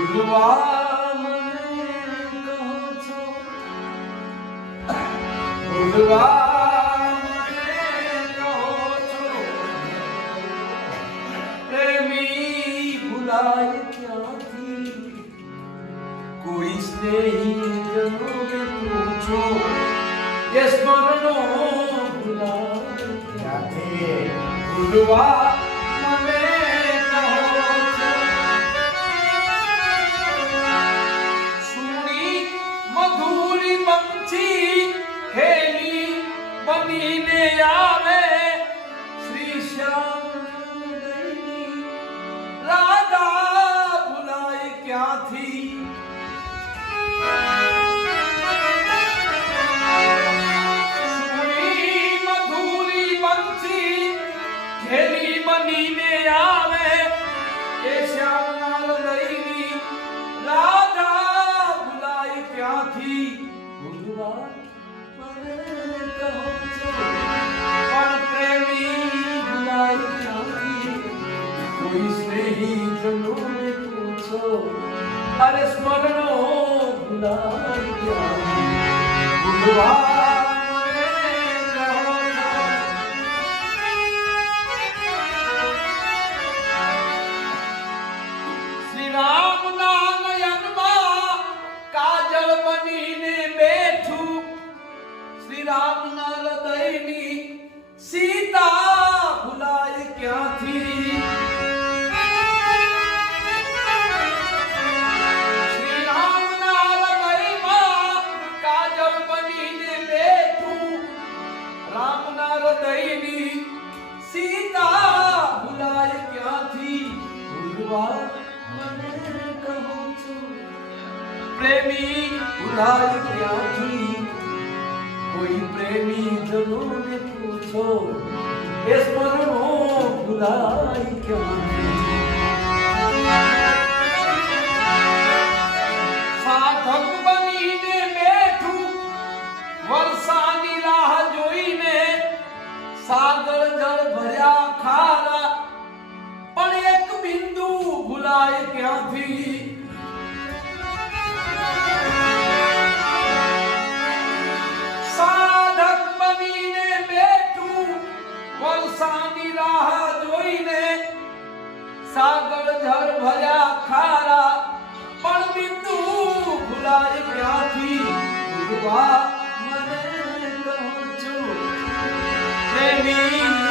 ભૂલવા મને કહો છો ભૂલવા ભૂલાય ક્યાંથી કોઈ સ્નેહી જનોને પૂછો એ સ્મરણો ભૂલાય ક્યાંથી ભૂલવા કોઈ સ્નેહી જનોને પૂછો અરે સ્મરણો ભૂલવા શ્રી રામ ના નયનમાં કાજળ બનીને પ્રેમી ભૂલાય ક્યાંથી કોઈ પ્રેમી જનોને પૂછો એ સ્મરણો ભૂલાય ક્યાંથી ભૂલાય ક્યાંથી? સાધક બનીને બેઠું, વલસાની રાહ જોઈને સાગર જળ ભર્યા ખારા, પણ બિંદુ ભૂલાય ક્યાંથી? ભૂલવા મને કહો છો પ્રેમી